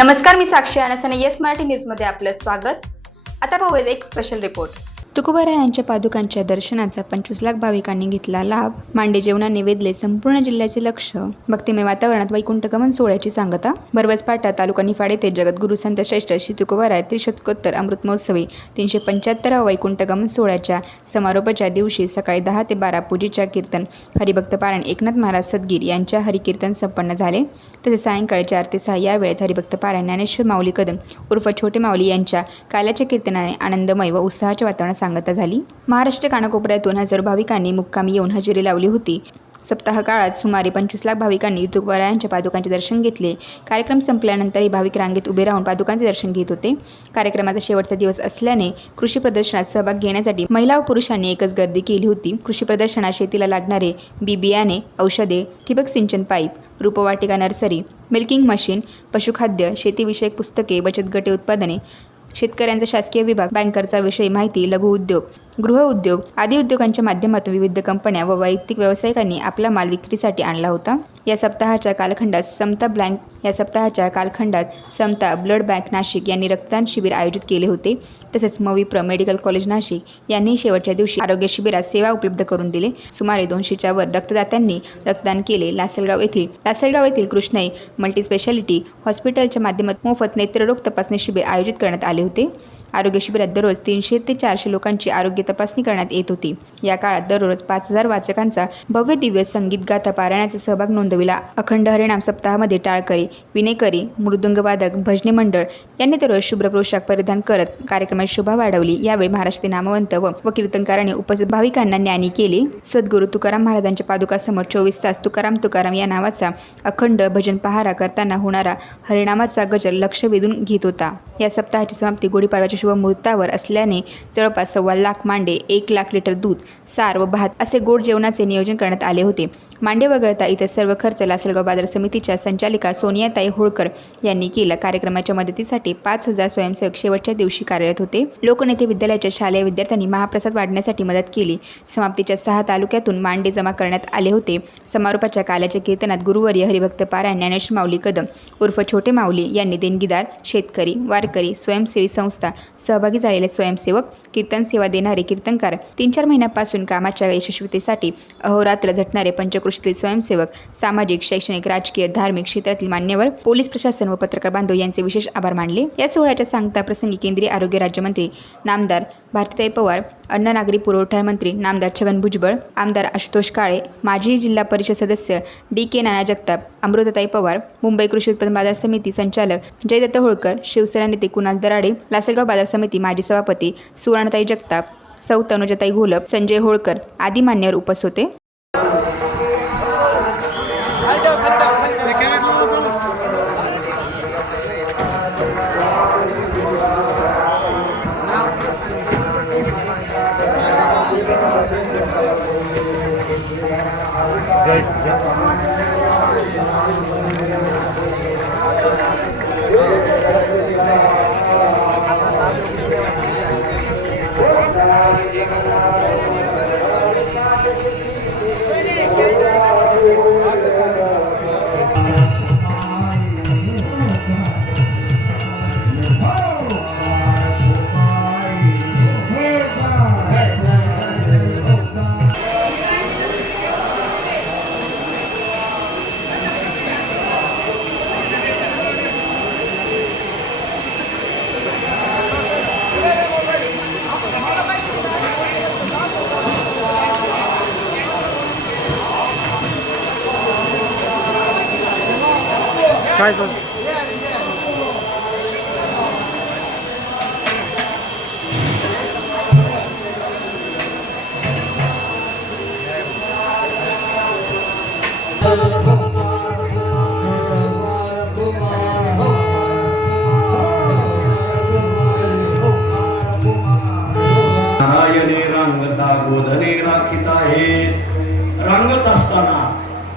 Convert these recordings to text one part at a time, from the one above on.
नमस्कार, मी साक्षी आणि येस मराठी न्यूजमध्ये आपलं स्वागत। आता पाहूया एक स्पेशल रिपोर्ट। तुकोबारायांच्या पादुकांच्या दर्शनाचा 25 लाख भाविकांनी घेतला लाभ। मांडे जेवणाने वेधले संपूर्ण जिल्ह्याचे लक्ष। भक्तिमय वातावरणात वैकुंठगमन सोहळ्याची सांगता। बरवसपाटा तालुका निफाड येथे जगद्गुरू संत श्रेष्ठ श्री तुकोबाराय त्रिशतकोत्तर अमृत महोत्सवी 375 वैकुंठगमन सोहळ्याच्या समारोपाच्या दिवशी सकाळी 10 ते 12 पूजेच्या कीर्तन हरिभक्त पारायण एकनाथ महाराज सदगीर यांच्या हरिकीर्तन संपन्न झाले। तसेच सायंकाळी 4 ते 6 या वेळेत हरिभक्त पारायण ज्ञानेश्वर माऊली कदम उर्फ छोटे माऊली यांच्या काल्याच्या कीर्तनाने आनंदमय व उत्साहाचे वातावरण सांगता झाली। महाराष्ट्र कानाकोपऱ्यातून हजारो भाविकांनी मुक्कामी येऊन हजेरी लावली होती। सप्ताह काळात सुमारे 25 लाख भाविकांनी तुकोबारायांच्या पादुकांचे दर्शन घेतले। कार्यक्रम संपल्यानंतरही भाविक रांगेत उभे राहून पादुकांचे दर्शन घेत होते। कार्यक्रमाचा शेवटचा दिवस असल्याने कृषी प्रदर्शनात सहभाग घेण्यासाठी महिला व पुरुषांनी एकच गर्दी केली होती। कृषी प्रदर्शनात शेतीला लागणारे बियाणे, औषधे, ठिबक सिंचन पाईप, रोपवाटिका, नर्सरी, मिल्किंग मशीन, पशुखाद्य, शेतीविषयक पुस्तके, बचत गटे उत्पादने, शेतकऱ्यांचा शासकीय विभाग, बँकरचा विषयी माहिती, लघु उद्योग, गृह उद्योग आदी उद्योगांच्या माध्यमातून विविध कंपन्या व वैयक्तिक व्यावसायिकांनी आपला माल विक्रीसाठी आणला होता। या सप्ताहाच्या कालखंडात समता ब्लड बँक नाशिक यांनी रक्तदान शिबिर आयोजित केले होते। तसेच मविप्र मेडिकल कॉलेज नाशिक यांनी शेवटच्या दिवशी आरोग्य शिबिरात सेवा उपलब्ध करून दिले। सुमारे 200च्या वर रक्तदात्यांनी रक्तदान केले। लासलगाव येथील कृष्णाई मल्टीस्पेशालिटी हॉस्पिटलच्या माध्यमातून मोफत नेत्ररोग तपासणी शिबिर आयोजित करण्यात आले होते। आरोग्य शिबिरात दररोज 300 ते 400 लोकांची आरोग्य तपासणी करण्यात येत होती। या काळात दररोज 5000 वाचकांचा भव्य दिव्य संगीत गाथा पारायणाचा सहभाग नोंदविला। अखंड हरिनाम सप्ताहामध्ये टाळकरी, विणेकरी, मृदुंगवादक, भजनी मंडळ यांनी दररोज शुभ्र पोशाख परिधान करत कार्यक्रमाची शोभा वाढवली। यावेळी महाराष्ट्रातील नामवंत व कीर्तनकारांनी उपस्थित भाविकांना ज्ञानी केले। सद्गुरू तुकाराम महाराजांच्या पादुकासमोर 24 तास तुकाराम या नावाचा अखंड भजन पहारा करताना होणारा हरिनामाचा गजर लक्ष वेधून घेत होता। या सप्ताहाची समाप्ती गुढीपाडव्याच्या शुभ मुहूर्तावर असल्याने जवळपास 1.25 लाख मांडे, 1 लाख लिटर दूध, सार व भात असे गोड जेवणाचे नियोजन करण्यात आले होते। मांडे वगळता इतर सर्व खर्च लासलगाव बाजार समितीच्या संचालिका सोनियाताई होळकर यांनी केला। कार्यक्रमाच्या मदतीसाठी 5000 स्वयंसेवक शेवटच्या दिवशी कार्यरत होते। लोकनेते विद्यालयाच्या शालेय विद्यार्थ्यांनी महाप्रसाद वाढण्यासाठी मदत केली। समाप्तीच्या 6 तालुक्यातून मांडे जमा करण्यात आले होते। समारोपाच्या काल्याच्या कीर्तनात गुरुवर्य हरिभक्त पारायण ज्ञानेश्वर माऊली कदम उर्फ छोटे माऊली यांनी देणगीदार, शेतकरी, वारकरी, स्वयंसेवी संस्था, सहभागी झालेले स्वयंसेवक, कीर्तन सेवा देणारे कीर्तनकार, 3-4 महिन्यापासून कामाच्या यशस्वीतेसाठी अहोरात्र झटणारे पंचक्रोशीतील स्वयंसेवक, सामाजिक, शैक्षणिक, राजकीय, धार्मिक क्षेत्रातील मान्यवर, पोलीस प्रशासन व पत्रकार बांधव यांचे विशेष आभार मानले। या सोहळ्याच्या सांगता प्रसंगी केंद्रीय आरोग्य राज्यमंत्री नामदार भारतीताई पवार, अन्न नागरी पुरवठा मंत्री नामदार छगन भुजबळ, आमदार आशुतोष काळे, माजी जिल्हा परिषद सदस्य DK नाना जगताप, अमृताताई पवार, मुंबई कृषी उत्पन्न बाजार समिती संचालक जयदत्त होळकर, शिवसेना नेते कुणाल दराडे, लासलगाव बाजार समिती माजी सभापती सुवर्णाताई जगताप, सौ तनुजाताई घोलप, संजय होळकर आदी मान्यवर उपस्थित होते। काय सर नारायणे रांगता गोधने राखिता हे रांगत असताना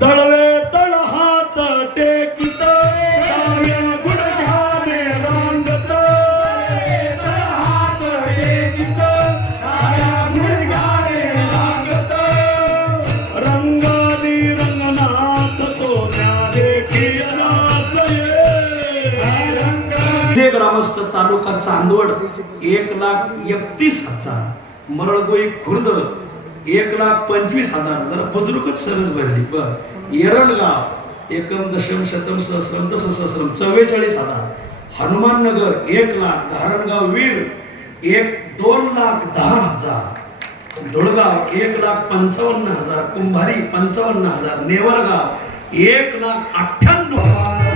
तळवे तळ हात टेकित गुडघ्याने रांगत हात टेकित गुडघ्याने रांगत रंगादी रंगनाथ तो देखी ग्रामस्थ तालुका चांदवड 1,31,000. मरळगोई खुर्द 1,25,000. जरा बुद्रुकच सरस भरली. बर येरळगाव एकम दशम शतम सहस्रम दसहस्रम 44,000. हनुमाननगर 1,00,000. धारणगाव वीर 2,10,000. धुळगाव 1,55,000. कुंभारी 55,000. नेवरगाव 1,98,000.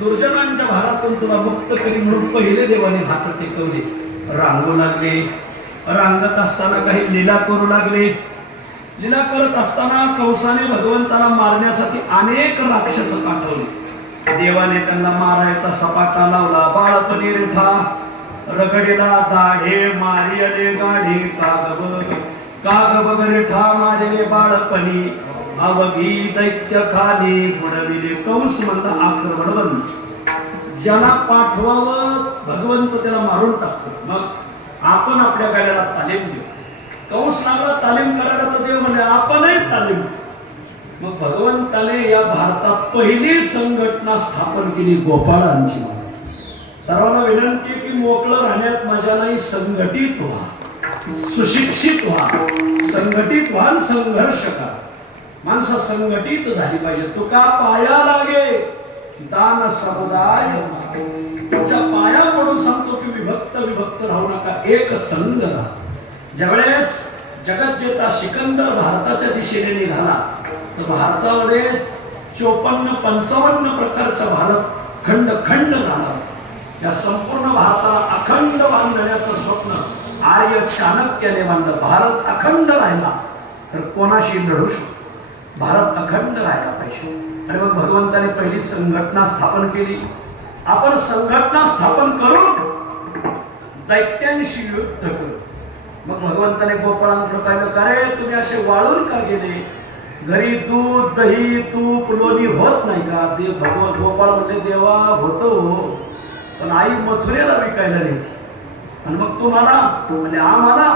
दुर्जनांच्या भारातून तुला मुक्त करी म्हणून पहिले देवाने हात टेकवले. रांगू लागले. रांगत असताना काही लीला करू लागले. लीला करत असताना कंसाने भगवंताला मारण्यासाठी अनेक राक्षस पाठवले. देवाने त्यांना मारायचा सपाटा लावला. बाळपणी रेठा रगडीला दाढे मारियले गाढे काग बग रेठा मारले बाळपणी अवघी दैत्य खाली बुडविले. कंस म्हणता आक्रमण बंद. ज्याला पाठवावं भगवंत त्याला मारून टाकतो. मग आपण आपल्या गाड्याला तालीम देऊ. कंस लागला तालीम करायला तर देव म्हणजे आपणही तालीम. मग भगवंताने या भारतात पहिली संघटना स्थापन केली गोपाळांची. सर्वांना विनंती की मोकळं राहण्यात मजा नाही. संघटित व्हा, सुशिक्षित व्हा, संघटित व्हा, संघर्ष करा. माणसं संघटित झाली पाहिजे. तुका पाया लागे दान समुदाय. तुमच्या पाया पडून सांगतो की विभक्त राहू नका, एक संघ राहा. ज्यावेळेस जगज्जेता सिकंदर भारताच्या दिशेने निघाला तर भारतामध्ये 54-55 प्रकारचा भारत खंड झाला. या संपूर्ण भारताला अखंड बांधण्याचं स्वप्न आर्य चाणक्याने बांधलं. भारत अखंड राहिला तर कोणाशी लढू शकतो. भारत अखंड राहायला पाहिजे. आणि मग भगवंताने पहिली संघटना स्थापन केली. आपण संघटना स्थापन करून दैत्यांशी युद्ध करू. मग भगवंताने गोपाळांकडे पाहिलं, का रे तुम्ही असे वाळून का गेले? घरी दूध दही तूप लोणी होत नाही का? भगवंत गोपाळ म्हणजे देवा होतो, पण आई मथुरेला विकायला नाही. आणि मग तुम्हाला म्हणजे आम्हाला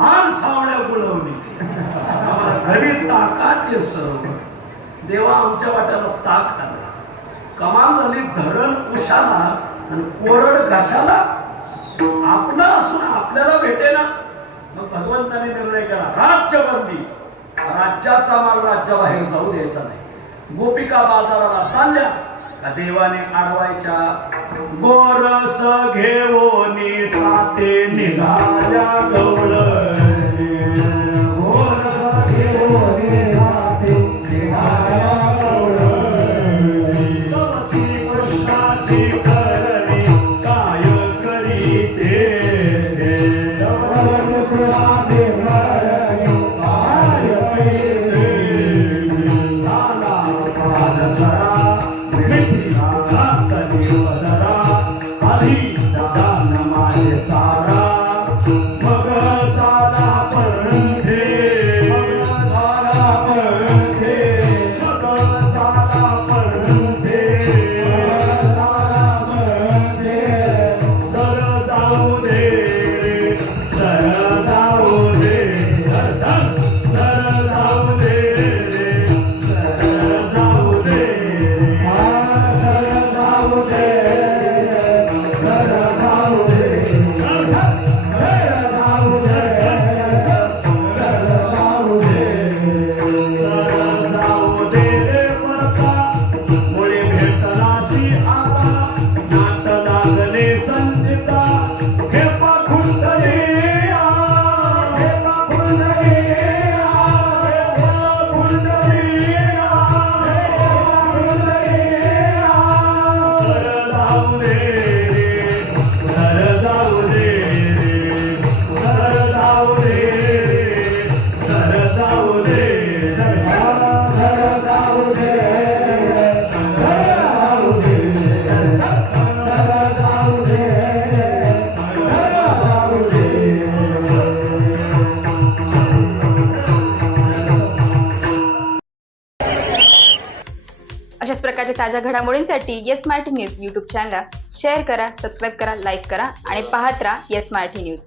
हार सावळ्या बोलवली. आम्हाला घरी ताकाचे सर्व. देवा आमच्या वाट्याला ताक आला. कमाल झाली. धरण उशाला आणि कोरड घाशाला आपलं असून आपल्याला भेटेना. मग भगवंताने निर्णय केला राज्यबंदी. राज्याचा माल राज्याबाहेर जाऊ द्यायचा नाही. गोपिका बाजाराला चालल्या का देवाने अडवायच्या. गोरस घेऊनी साते निघाल्या गवळ. गोरस घेऊनी साते निघाल्या गवळ. कृष्णाची करणी काय करीते. भगवता अशाच प्रकारच्या ताज्या घडामोडींसाठी येस मराठी न्यूज यूट्यूब चॅनलला शेअर करा, सबस्क्राईब करा, लाईक करा आणि पाहत राहा येस मराठी न्यूज.